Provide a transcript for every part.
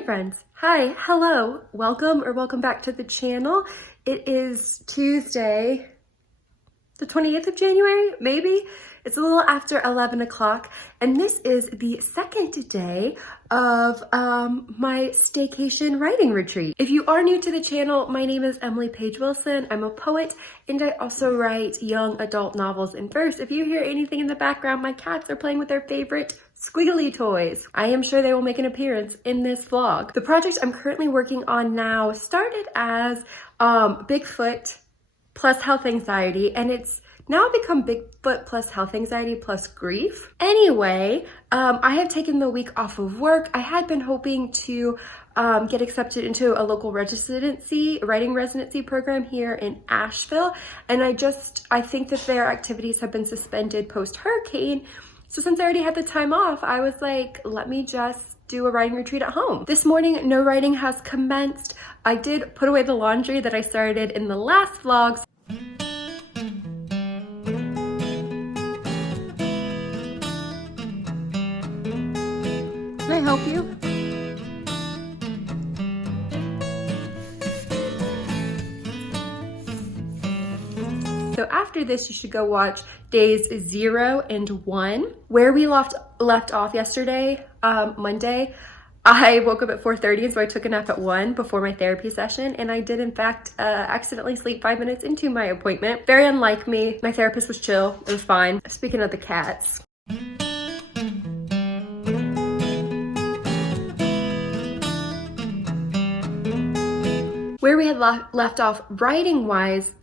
morning, friends. Hi, hello, welcome or welcome back to the channel. It is Tuesday, the 28th of January, maybe? It's a little after 11 o'clock, and this is the second day of my staycation writing retreat. If you are new to the channel, my name is Emily Paige Wilson. I'm a poet, and I also write young adult novels in verse. If you hear anything in the background, my cats are playing with their favorite squiggly toys. I am sure they will make an appearance in this vlog. The project I'm currently working on now started as Bigfoot plus health anxiety, and it's now become Bigfoot plus health anxiety plus grief. Anyway, I have taken the week off of work. I had been hoping to get accepted into a local writing residency program here in Asheville, and I think that their activities have been suspended post-hurricane. So since I already had the time off, I was like, let me just do a writing retreat at home. This morning, no writing has commenced. I did put away the laundry that I started in the last vlog. Can I help you? So after this, you should go watch days 0 and 1. Where we left off yesterday, Monday, I woke up at 4:30, and so I took a nap at 1 before my therapy session, and I did in fact accidentally sleep 5 minutes into my appointment. Very unlike me. My therapist was chill. It was fine. Speaking of the cats. Where we had left off writing-wise,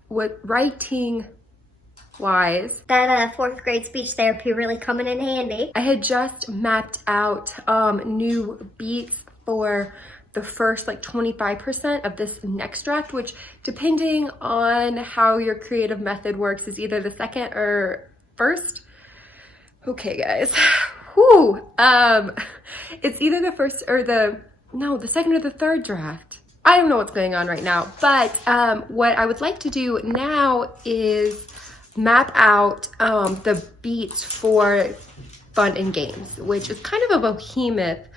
that fourth grade speech therapy really coming in handy. I had just mapped out new beats for the first like 25% of this next draft, which depending on how your creative method works is either the second or first. Okay, guys. Whew. It's either the first or the second or the third draft. I don't know what's going on right now, but what I would like to do now is map out the beats for fun and games, which is kind of a behemoth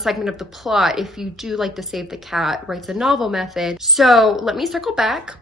segment of the plot if you do like the Save the Cat writes a novel method. So let me circle back.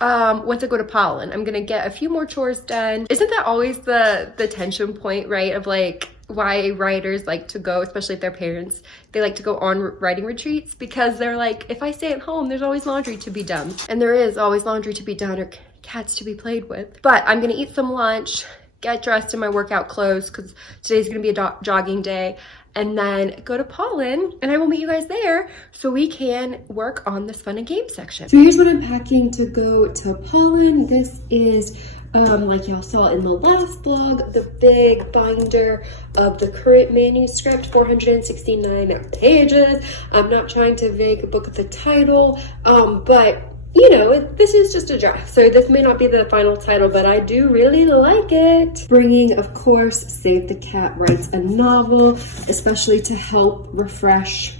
Once I go to pollen, I'm gonna get a few more chores done. Isn't that always the tension point, right? Of like why writers like to go, especially if they're parents, they like to go on writing retreats, because they're like, if I stay at home, there's always laundry to be done. And there is always laundry to be done or cats to be played with. But I'm gonna eat some lunch, get dressed in my workout clothes, because today's gonna be a jogging day, and then go to pollen, and I will meet you guys there so we can work on this fun and game section. So here's what I'm packing to go to pollen. This is like y'all saw in the last vlog, the big binder of the current manuscript, 469 pages. I'm not trying to vague book the title, but you know, this is just a draft, so this may not be the final title, but I do really like it. Bringing, of course, Save the Cat writes a novel, especially to help refresh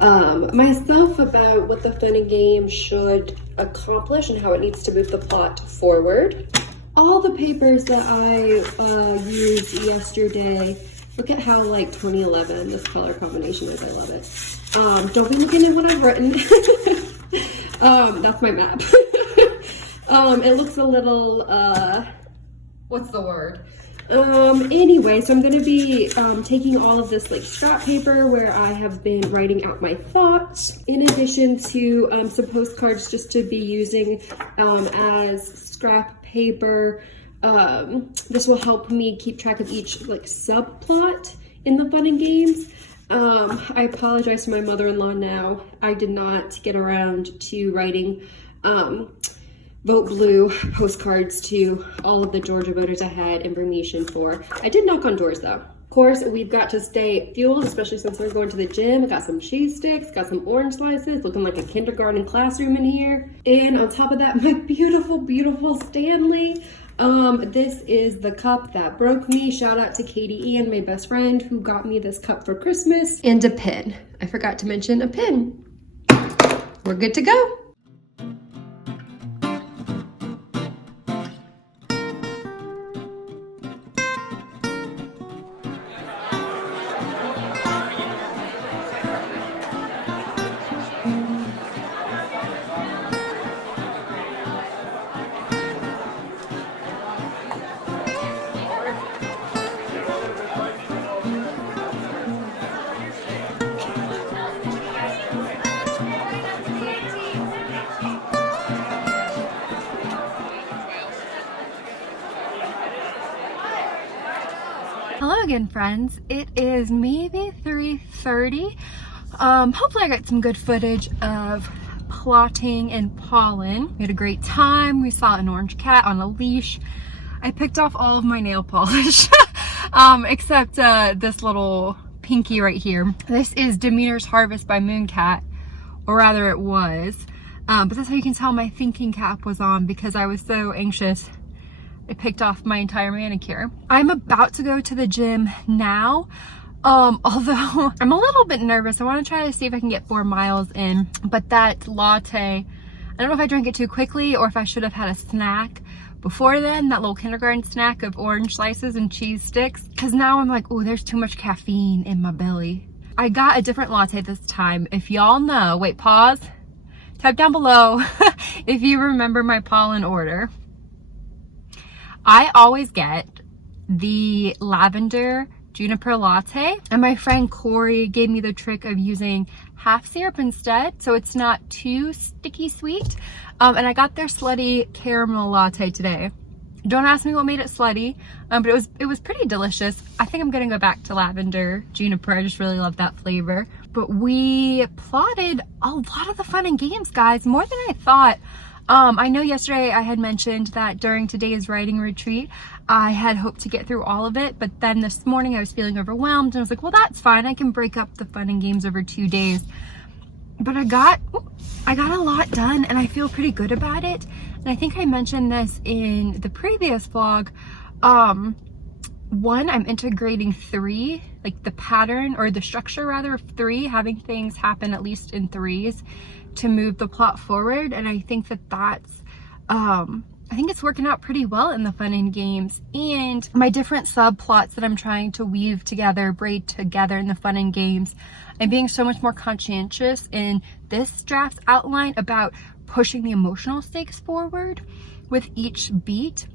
myself about what the fun and game should accomplish and how it needs to move the plot forward. All the papers that I used yesterday, look at how like 2011 this color combination is. I love it. Don't be looking at what I've written. That's my map. It looks a little, what's the word? Anyway, so I'm going to be taking all of this like scrap paper where I have been writing out my thoughts, in addition to some postcards just to be using as scrap paper. This will help me keep track of each like subplot in the fun and games. I apologize to my mother-in-law now. I did not get around to writing Vote Blue postcards to all of the Georgia voters I had information for. I did knock on doors though. Of course, we've got to stay fueled, especially since we're going to the gym. I got some cheese sticks, got some orange slices, looking like a kindergarten classroom in here. And on top of that, my beautiful, beautiful Stanley. This is the cup that broke me. Shout out to Katie Ann, my best friend, who got me this cup for Christmas. And a pin. I forgot to mention a pin. We're good to go. Hello again, friends. It is maybe 3:30. Hopefully I got some good footage of plotting in pollen. We had a great time. We saw an orange cat on a leash. I picked off all of my nail polish, except this little pinky right here. This is Demeter's Harvest by Mooncat, or rather it was. But that's how you can tell my thinking cap was on, because I was so anxious. I picked off my entire manicure. I'm about to go to the gym now, although I'm a little bit nervous. I want to try to see if I can get 4 miles in, but that latte, I don't know if I drank it too quickly or if I should have had a snack before then, that little kindergarten snack of orange slices and cheese sticks, because now I'm like, oh, there's too much caffeine in my belly. I got a different latte this time. If y'all know, wait, pause, type down below if you remember my pollen order. I always get the lavender juniper latte, and my friend Corey gave me the trick of using half syrup instead, so it's not too sticky sweet. And I got their slutty caramel latte today. Don't ask me what made it slutty, but it was pretty delicious. I think I'm gonna go back to lavender juniper. I just really love that flavor. But we plotted a lot of the fun and games, guys, more than I thought. I know yesterday I had mentioned that during today's writing retreat, I had hoped to get through all of it, but then this morning I was feeling overwhelmed and I was like, well, that's fine. I can break up the fun and games over 2 days. But I got a lot done and I feel pretty good about it. And I think I mentioned this in the previous vlog. One, I'm integrating 3, like the pattern or the structure rather of 3, having things happen at least in 3s to move the plot forward. And I think that's I think it's working out pretty well in the fun and games, and my different subplots that I'm trying to weave together, braid together in the fun and games. I'm being so much more conscientious in this draft's outline about pushing the emotional stakes forward with each beat.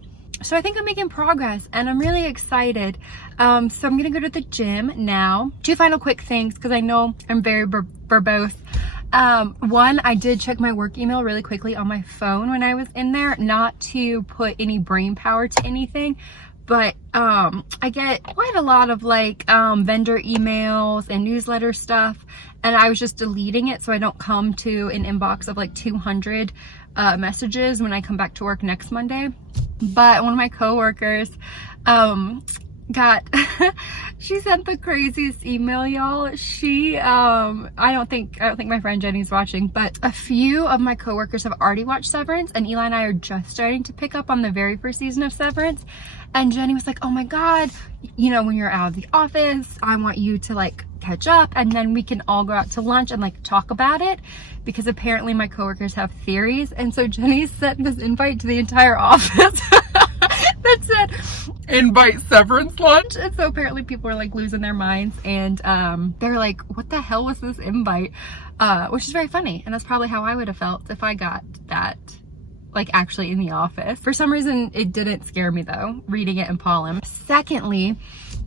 So I think I'm making progress and I'm really excited. So I'm gonna go to the gym now. 2 final quick things, because I know I'm very verbose. One, I did check my work email really quickly on my phone when I was in there, not to put any brain power to anything, but I get quite a lot of like vendor emails and newsletter stuff, and I was just deleting it so I don't come to an inbox of like 200 messages when I come back to work next Monday. But one of my coworkers she sent the craziest email, y'all. She I don't think my friend Jenny's watching, but a few of my coworkers have already watched Severance, and Eli and I are just starting to pick up on the very first season of Severance. And Jenny was like, oh my god, you know, when you're out of the office, I want you to like catch up, and then we can all go out to lunch and like talk about it, because apparently my coworkers have theories. And so Jenny sent this invite to the entire office that said invite Severance lunch. And so apparently people are like losing their minds, and they're like, what the hell was this invite? Which is very funny, and that's probably how I would have felt if I got that like actually in the office. For some reason it didn't scare me though, reading it in pollen. Secondly,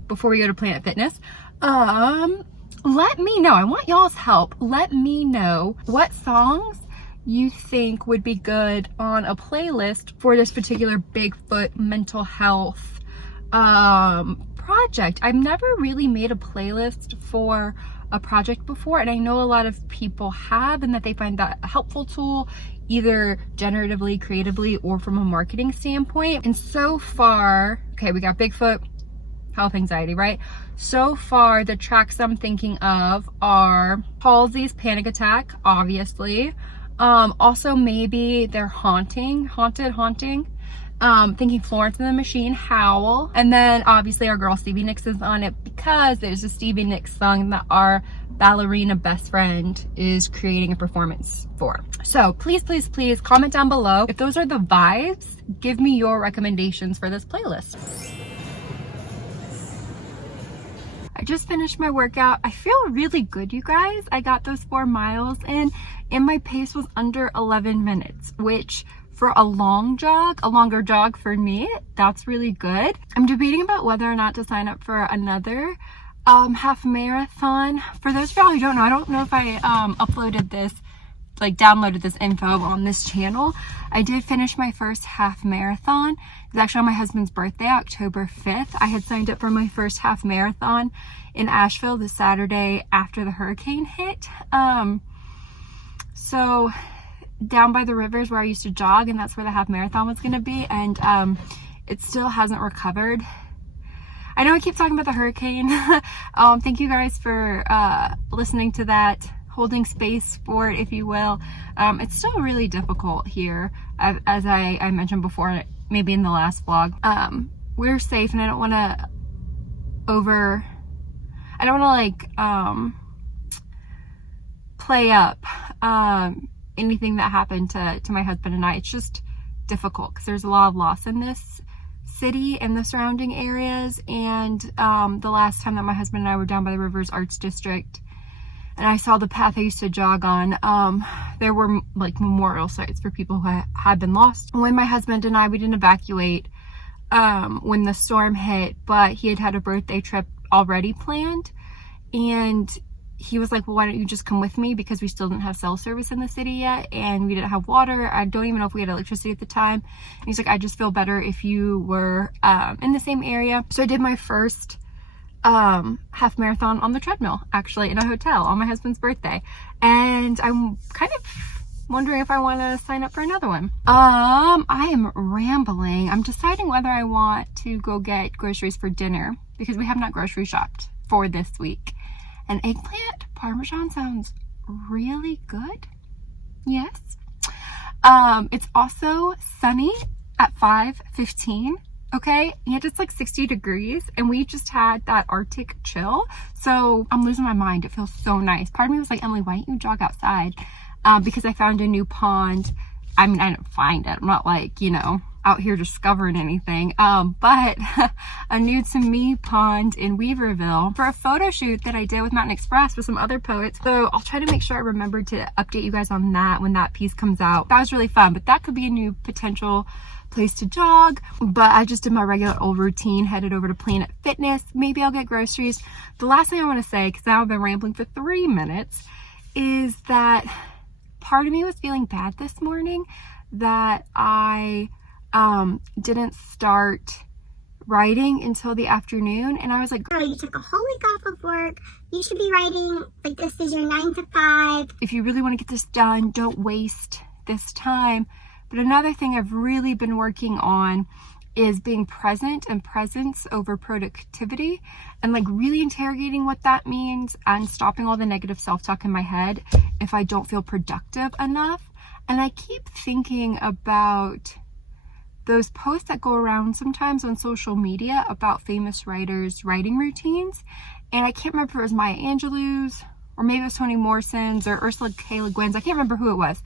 before we go to Planet Fitness, let me know, I want y'all's help. Let me know what songs you think would be good on a playlist for this particular Bigfoot mental health project. I've never really made a playlist for a project before, and I know a lot of people have, and that they find that a helpful tool, either generatively, creatively, or from a marketing standpoint. And so far, okay, we got Bigfoot, health anxiety, right? So far, the tracks I'm thinking of are Halsey's Panic Attack, obviously. Also maybe their Haunted, thinking Florence and the Machine, Howl. And then obviously our girl Stevie Nicks is on it, because there's a Stevie Nicks song that our ballerina best friend is creating a performance for. So please, please, please comment down below. If those are the vibes, give me your recommendations for this playlist. I just finished my workout. I feel really good, you guys. I got those 4 miles in, and my pace was under 11 minutes, which for a longer jog for me, that's really good. I'm debating about whether or not to sign up for another half marathon. For those of y'all who don't know, I don't know if I uploaded this like downloaded this info on this channel. I did finish my first half marathon. It was actually on my husband's birthday, October 5th. I had signed up for my first half marathon in Asheville the Saturday after the hurricane hit. So down by the rivers where I used to jog, and that's where the half marathon was going to be, and it still hasn't recovered. I know I keep talking about the hurricane. Thank you guys for listening to that, holding space for it, if you will. It's still really difficult here, as I mentioned before, maybe in the last vlog. We're safe, and I don't want to play up anything that happened to my husband and I. It's just difficult because there's a lot of loss in this city and the surrounding areas. And the last time that my husband and I were down by the Rivers Arts District and I saw the path I used to jog on, there were like memorial sites for people who had been lost. When my husband and I, we didn't evacuate when the storm hit, but he had a birthday trip already planned, and he was like, well, why don't you just come with me, because we still didn't have cell service in the city yet, and we didn't have water. I don't even know if we had electricity at the time. And he's like, I just feel better if you were in the same area. So I did my first half marathon on the treadmill, actually, in a hotel on my husband's birthday, and I'm kind of wondering if I want to sign up for another one. I am rambling. I'm deciding whether I want to go get groceries for dinner, because we have not grocery shopped for this week. And eggplant parmesan sounds really good. Yes. It's also sunny at 5:15. Okay, and it's like 60 degrees, and we just had that Arctic chill, so I'm losing my mind. It feels so nice. Part of me was like, Emily, why don't you jog outside? Because I found a new pond. I mean, I didn't find it. I'm not like, you know, out here discovering anything, but a new to me pond in Weaverville for a photo shoot that I did with Mountain Express with some other poets. So I'll try to make sure I remember to update you guys on that when that piece comes out. That was really fun, but that could be a new potential place to jog. But I just did my regular old routine, headed over to Planet Fitness. Maybe I'll get groceries. The last thing I want to say, because now I've been rambling for 3 minutes, is that part of me was feeling bad this morning that I didn't start writing until the afternoon, and I was like, girl, you took a whole week off of work. You should be writing, like, this is your 9 to 5. If you really want to get this done, don't waste this time. But another thing I've really been working on is being present and presence over productivity, and like really interrogating what that means and stopping all the negative self-talk in my head if I don't feel productive enough. And I keep thinking about those posts that go around sometimes on social media about famous writers' writing routines. And I can't remember if it was Maya Angelou's, or maybe it was Toni Morrison's, or Ursula K. Le Guin's. I can't remember who it was.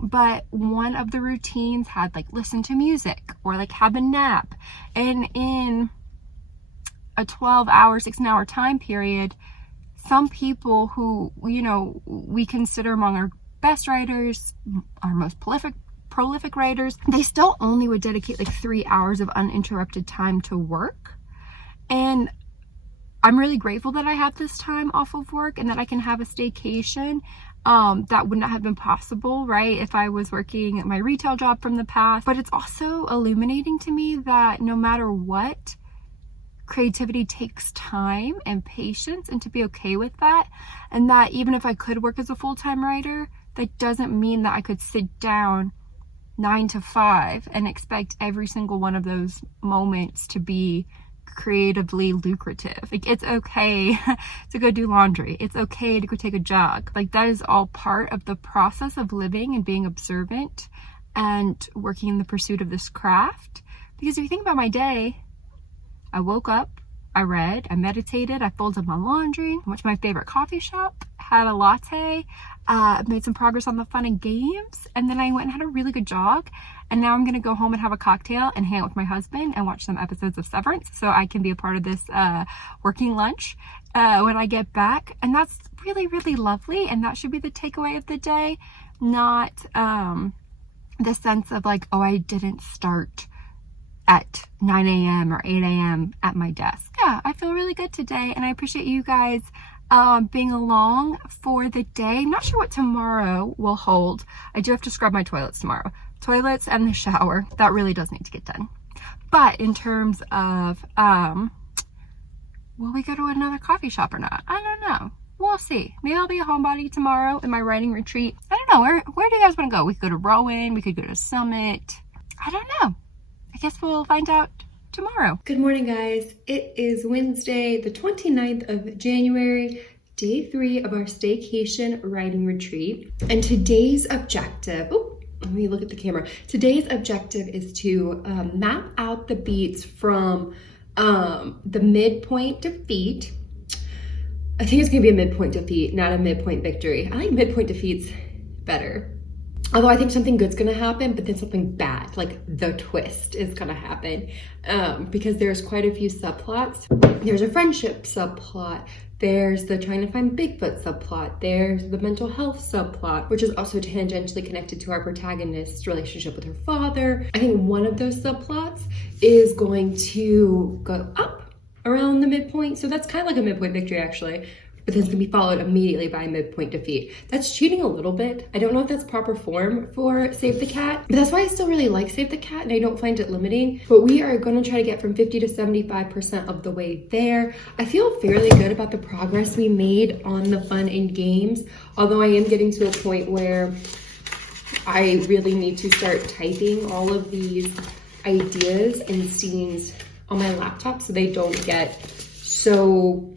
But one of the routines had like listen to music or like have a nap. And in a 12-hour, 16-hour time period, some people who, you know, we consider among our best writers, our most prolific writers, they still only would dedicate like 3 hours of uninterrupted time to work. And I'm really grateful that I have this time off of work and that I can have a staycation. That would not have been possible, right, if I was working at my retail job from the past. But it's also illuminating to me that no matter what, creativity takes time and patience, and to be okay with that. And that even if I could work as a full-time writer, that doesn't mean that I could sit down 9 to 5 and expect every single one of those moments to be creatively lucrative. Like, it's okay to go do laundry. It's okay to go take a jog. Like, that is all part of the process of living and being observant and working in the pursuit of this craft. Because if you think about my day, I woke up, I read, I meditated, I folded my laundry, went to my favorite coffee shop, had a latte, made some progress on the fun and games, and then I went and had a really good jog. And now I'm going to go home and have a cocktail and hang out with my husband and watch some episodes of Severance so I can be a part of this working lunch when I get back. And that's really, really lovely. And that should be the takeaway of the day, not the sense of like, oh, I didn't start at 9 a.m. or 8 a.m. at my desk. Yeah, I feel really good today, and I appreciate you guys being along for the day. I'm not sure what tomorrow will hold. I do have to scrub my toilets tomorrow. Toilets and the shower, that really does need to get done. But in terms of, will we go to another coffee shop or not? I don't know. We'll see. Maybe I'll be a homebody tomorrow in my writing retreat. I don't know. Where do you guys want to go? We could go to Rowan. We could go to Summit. I don't know. I guess we'll find out tomorrow. Good morning, guys. It is Wednesday, the 29th of January, day 3 of our staycation writing retreat. And today's objective, let me look at the camera. Today's objective is to map out the beats from the midpoint defeat. I think it's gonna be a midpoint defeat, not a midpoint victory. I like midpoint defeats better. Although I think something good's gonna happen, but then something bad, like the twist is gonna happen. Because there's quite a few subplots. There's a friendship subplot. There's the trying to find Bigfoot subplot. There's the mental health subplot, which is also tangentially connected to our protagonist's relationship with her father. I think one of those subplots is going to go up around the midpoint. So that's kind of like a midpoint victory, actually. But then it's gonna be followed immediately by a midpoint defeat. That's cheating a little bit. I don't know if that's proper form for Save the Cat, but that's why I still really like Save the Cat and I don't find it limiting. But we are gonna try to get from 50 to 75% of the way there. I feel fairly good about the progress we made on the fun and games, although I am getting to a point where I really need to start typing all of these ideas and scenes on my laptop so they don't get so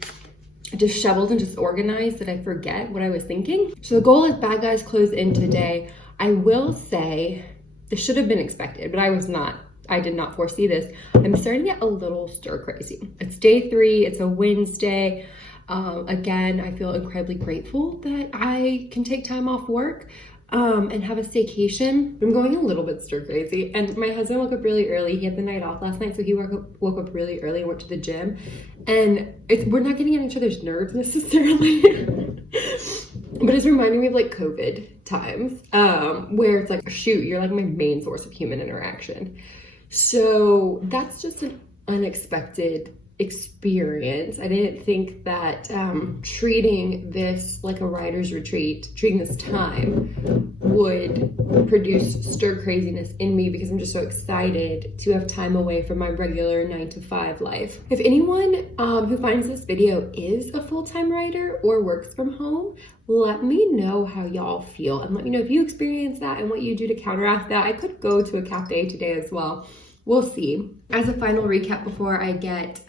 disheveled and disorganized that I forget what I was thinking. So the goal is bad guys close in today. I will say this should have been expected, but I did not foresee this. I'm starting to get a little stir crazy. It's day 3, it's a Wednesday. Again, I feel incredibly grateful that I can take time off work and have a staycation. I'm going a little bit stir crazy, and my husband woke up really early. He had the night off last night, so he woke up really early and went to the gym. And we're not getting on each other's nerves necessarily, but it's reminding me of like COVID times, where it's like, shoot, you're like my main source of human interaction. So that's just an unexpected experience. I didn't think that treating this like a writer's retreat, treating this time would produce stir craziness in me, because I'm just so excited to have time away from my regular 9-to-5 life. If anyone who finds this video is a full-time writer or works from home, let me know how y'all feel and let me know if you experience that and what you do to counteract that. I could go to a cafe today as well. We'll see. As a final recap before I get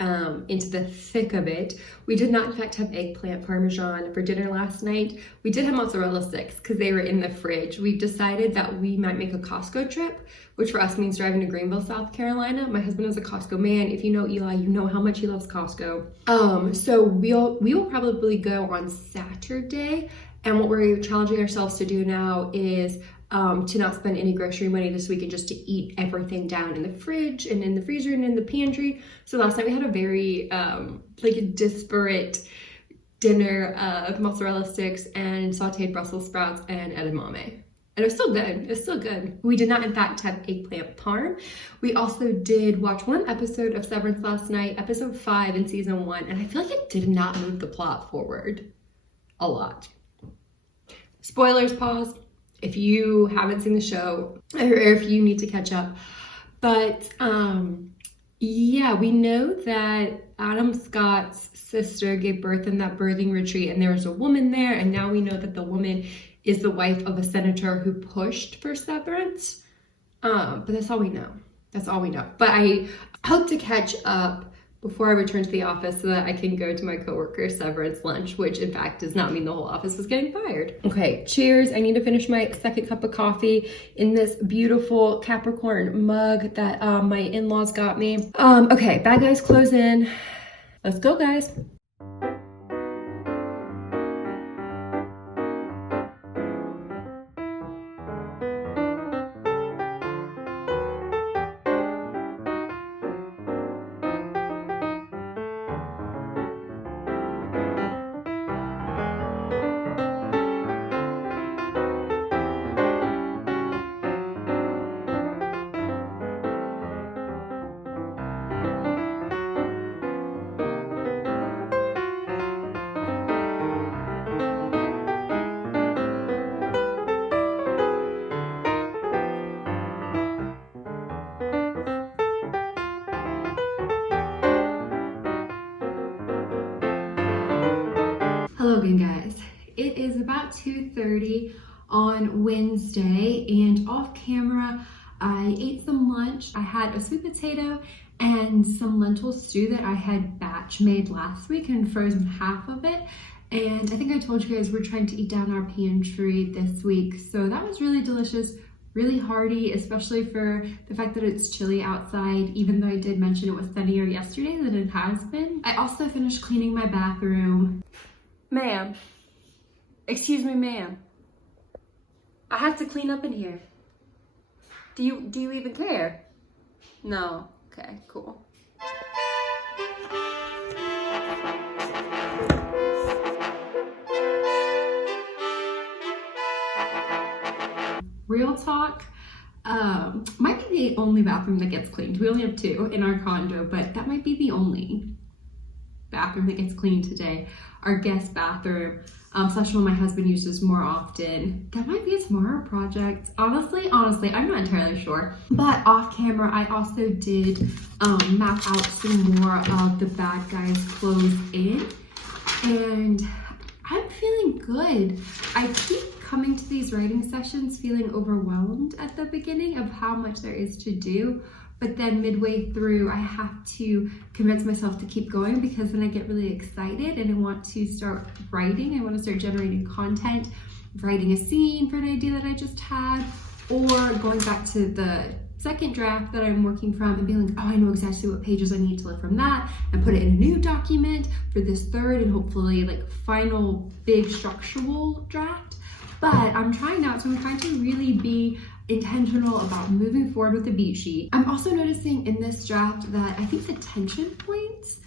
into the thick of it, we did not in fact have eggplant parmesan for dinner last night. We did have mozzarella sticks because they were in the fridge. We decided that we might make a Costco trip, which for us means driving to Greenville, South Carolina. My husband is a Costco man. If you know Eli, you know how much he loves Costco. So we will probably go on Saturday. And what we're challenging ourselves to do now is to not spend any grocery money this week and just to eat everything down in the fridge and in the freezer and in the pantry. So last night we had a very like a disparate dinner of mozzarella sticks and sauteed Brussels sprouts and edamame. And it was still good. It's still good. We did not in fact have eggplant parm. We also did watch one episode of Severance last night, episode 5 in season 1, and I feel like it did not move the plot forward a lot. Spoilers, pause if you haven't seen the show or if you need to catch up. But yeah, we know that Adam Scott's sister gave birth in that birthing retreat and there was a woman there, and now we know that the woman is the wife of a senator who pushed for severance. But that's all we know. That's all we know. But I hope to catch up before I return to the office so that I can go to my coworker's severance lunch, which in fact does not mean the whole office is getting fired. Okay, cheers. I need to finish my second cup of coffee in this beautiful Capricorn mug that my in-laws got me. Okay, bad guys close in. Let's go, guys. It is about 2:30 on Wednesday, and off camera, I ate some lunch. I had a sweet potato and some lentil stew that I had batch made last week and frozen half of it. And I think I told you guys we're trying to eat down our pantry this week. So that was really delicious, really hearty, especially for the fact that it's chilly outside, even though I did mention it was sunnier yesterday than it has been. I also finished cleaning my bathroom. Ma'am, excuse me, ma'am. I have to clean up in here. Do you even care? No. Okay, cool. Real talk, might be the only bathroom that gets cleaned. We only have 2 in our condo, but that might be the only bathroom that gets cleaned today. Our guest bathroom, slash one my husband uses more often. That might be a tomorrow project. Honestly, I'm not entirely sure. But off camera, I also did map out some more of the bad guys close in, and I'm feeling good. I keep coming to these writing sessions feeling overwhelmed at the beginning of how much there is to do, but then midway through I have to convince myself to keep going, because then I get really excited and I want to start writing. I want to start generating content, writing a scene for an idea that I just had, or going back to the second draft that I'm working from and being like, oh, I know exactly what pages I need to lift from that and put it in a new document for this third and hopefully like final big structural draft. But I'm trying not to. I'm trying to really be intentional about moving forward with the beat sheet. I'm also noticing in this draft that I think the tension points,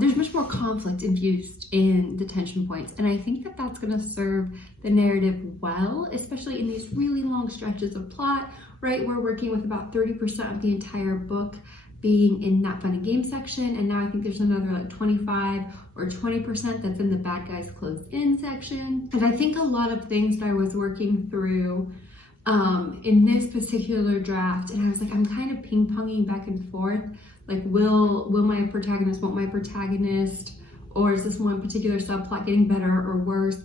there's much more conflict infused in the tension points, and I think that that's going to serve the narrative well, especially in these really long stretches of plot. Right, we're working with about 30% of the entire book being in that fun and game section, and now I think there's another like 25 or 20% that's in the bad guys close in section. And I think a lot of things that I was working through in this particular draft, and I was like, I'm kind of ping-ponging back and forth, like will my protagonist, won't my protagonist, or is this one particular subplot getting better or worse?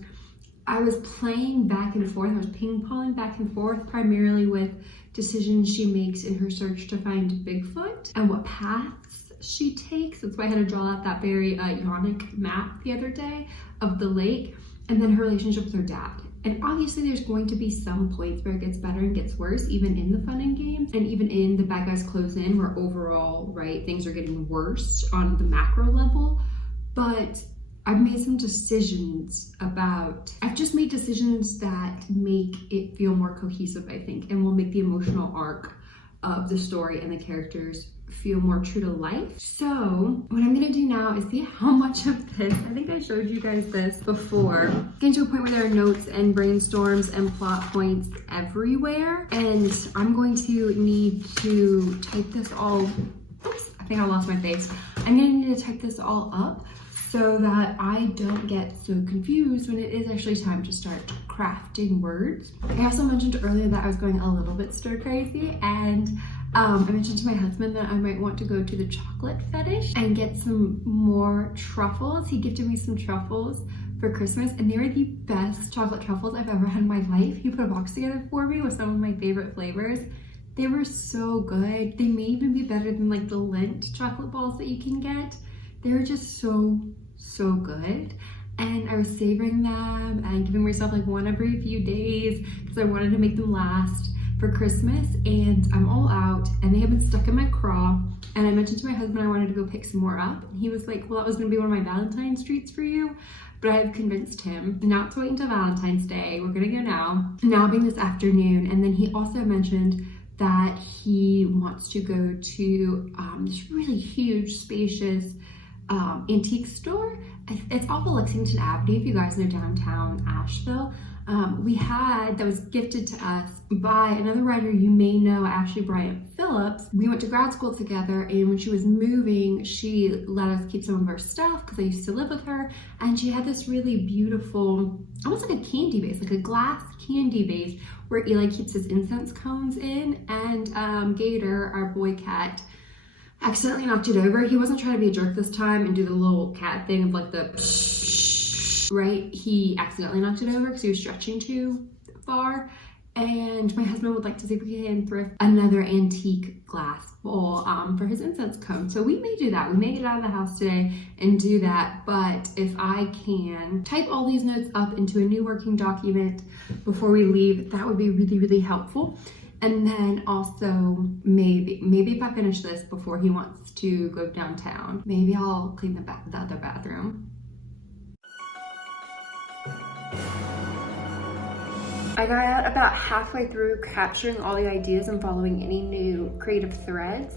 I was playing back and forth. I was ping-ponging back and forth, primarily with decisions she makes in her search to find Bigfoot and what paths she takes. That's why I had to draw out that very ionic map the other day of the lake, and then her relationship with her dad. And obviously there's going to be some points where it gets better and gets worse, even in the fun and games, and even in the bad guys close in, where overall, right, things are getting worse on the macro level. But I've made some decisions I've just made decisions that make it feel more cohesive, I think, and will make the emotional arc of the story and the characters feel more true to life. So what I'm gonna do now is see how much of this, I think I showed you guys this before, getting to a point where there are notes and brainstorms and plot points everywhere, and I'm going to need to type this all, oops, I think I lost my face. I'm gonna need to type this all up so that I don't get so confused when it is actually time to start crafting words. I also mentioned earlier that I was going a little bit stir crazy, and I mentioned to my husband that I might want to go to the chocolate fetish and get some more truffles. He gifted me some truffles for Christmas, and they were the best chocolate truffles I've ever had in my life. He put a box together for me with some of my favorite flavors. They were so good. They may even be better than like the Lint chocolate balls that you can get. They're just so good, and I was savoring them and giving myself like one every few days because I wanted to make them last for Christmas, and I'm all out, and they have been stuck in my craw. And I mentioned to my husband I wanted to go pick some more up, and he was like, well, that was gonna be one of my Valentine's treats for you, but I've convinced him not to wait until Valentine's Day. We're gonna go now being this afternoon. And then he also mentioned that he wants to go to this really huge, spacious antique store. It's off of Lexington Avenue, if you guys know downtown Asheville. That was gifted to us by another writer you may know, Ashley Bryant Phillips. We went to grad school together, and when she was moving, she let us keep some of her stuff because I used to live with her, and she had this really beautiful, almost like a candy vase, like a glass candy vase where Eli keeps his incense cones in, and Gator, our boy cat, accidentally knocked it over. He wasn't trying to be a jerk this time and do the little cat thing of like the right, he accidentally knocked it over because he was stretching too far. And my husband would like to see if we can thrift another antique glass bowl for his incense cone. So we may do that. We may get out of the house today and do that. But if I can type all these notes up into a new working document before we leave, that would be really, really helpful. And then also maybe if I finish this before he wants to go downtown, maybe I'll clean the other bathroom. I got out about halfway through capturing all the ideas and following any new creative threads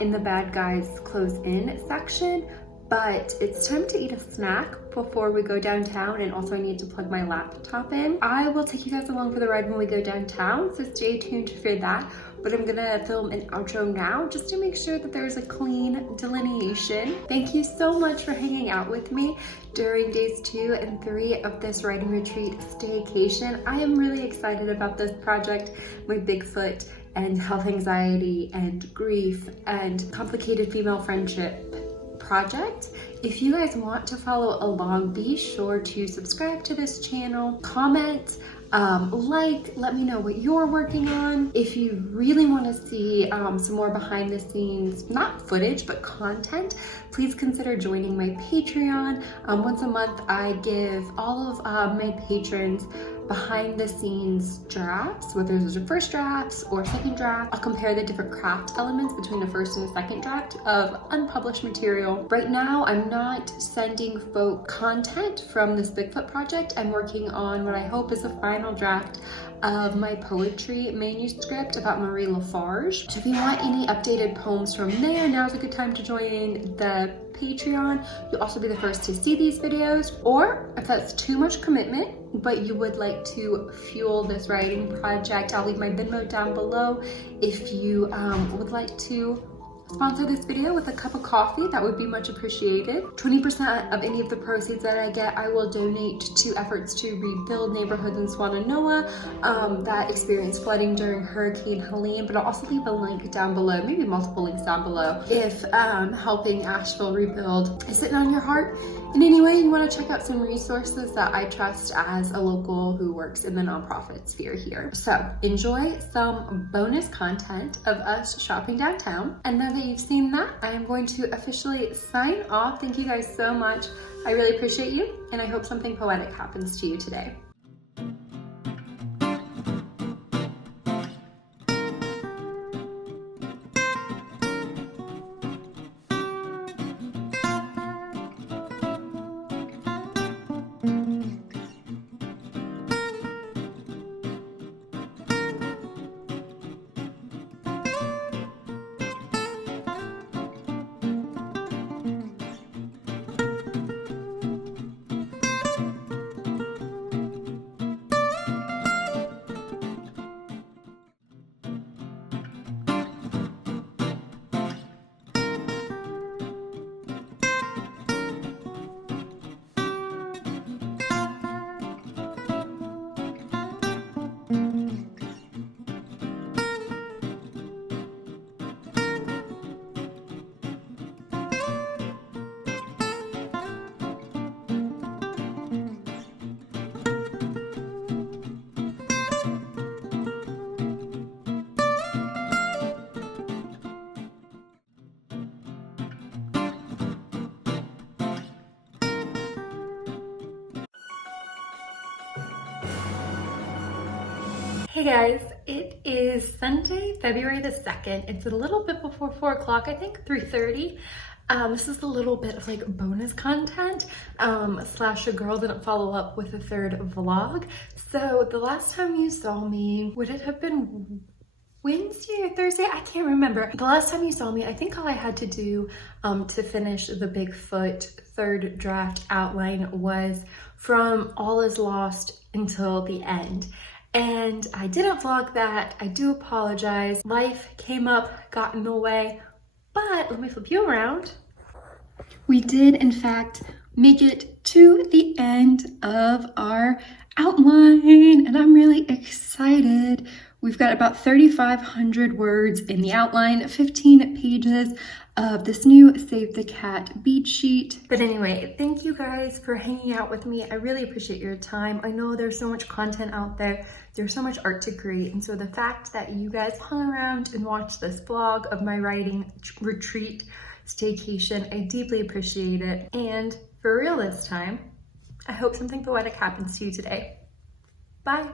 in the bad guys close in section, but it's time to eat a snack before we go downtown, and also I need to plug my laptop in. I will take you guys along for the ride when we go downtown, so stay tuned for that. But I'm gonna film an outro now just to make sure that there's a clean delineation. Thank you so much for hanging out with me during days 2 and 3 of this writing retreat staycation. I am really excited about this project, my Bigfoot and health anxiety and grief and complicated female friendship project. If you guys want to follow along, be sure to subscribe to this channel, comment, let me know what you're working on. If you really want to see some more behind the scenes, not footage, but content, please consider joining my Patreon. Once a month, I give all of my patrons behind the scenes drafts, whether those are first drafts or second draft. I'll compare the different craft elements between the first and the second draft of unpublished material. Right now, I'm not sending folk content from this Bigfoot project. I'm working on what I hope is the final draft of my poetry manuscript about Marie Lafarge. So if you want any updated poems from there, now's a good time to join the Patreon. You'll also be the first to see these videos. Or if that's too much commitment, but you would like to fuel this writing project, I'll leave my Venmo down below. If you would like to sponsor this video with a cup of coffee, that would be much appreciated. 20% of any of the proceeds that I get, I will donate to efforts to rebuild neighborhoods in Swannanoa that experienced flooding during Hurricane Helene, but I'll also leave a link down below, maybe multiple links down below, if helping Asheville rebuild is sitting on your heart. And anyway, you want to check out some resources that I trust as a local who works in the nonprofit sphere here. So enjoy some bonus content of us shopping downtown. And now that you've seen that, I am going to officially sign off. Thank you guys so much. I really appreciate you, and I hope something poetic happens to you today. Hey guys, it is Sunday, February the 2nd. It's a little bit before 4 o'clock, I think 3:30. This is a little bit of like bonus content, slash a girl didn't follow up with a third vlog. So the last time you saw me, would it have been Wednesday or Thursday? I can't remember. The last time you saw me, I think all I had to do to finish the Bigfoot third draft outline was from All Is Lost until the end. And I didn't vlog that. I do apologize. Life came up, got in the way, but let me flip you around. We did, in fact, make it to the end of our outline, and I'm really excited We've got about 3,500 words in the outline, 15 pages of this new Save the Cat beat sheet. But anyway, thank you guys for hanging out with me. I really appreciate your time. I know there's so much content out there. There's so much art to create. And so the fact that you guys hung around and watched this vlog of my writing retreat staycation, I deeply appreciate it. And for real this time, I hope something poetic happens to you today. Bye.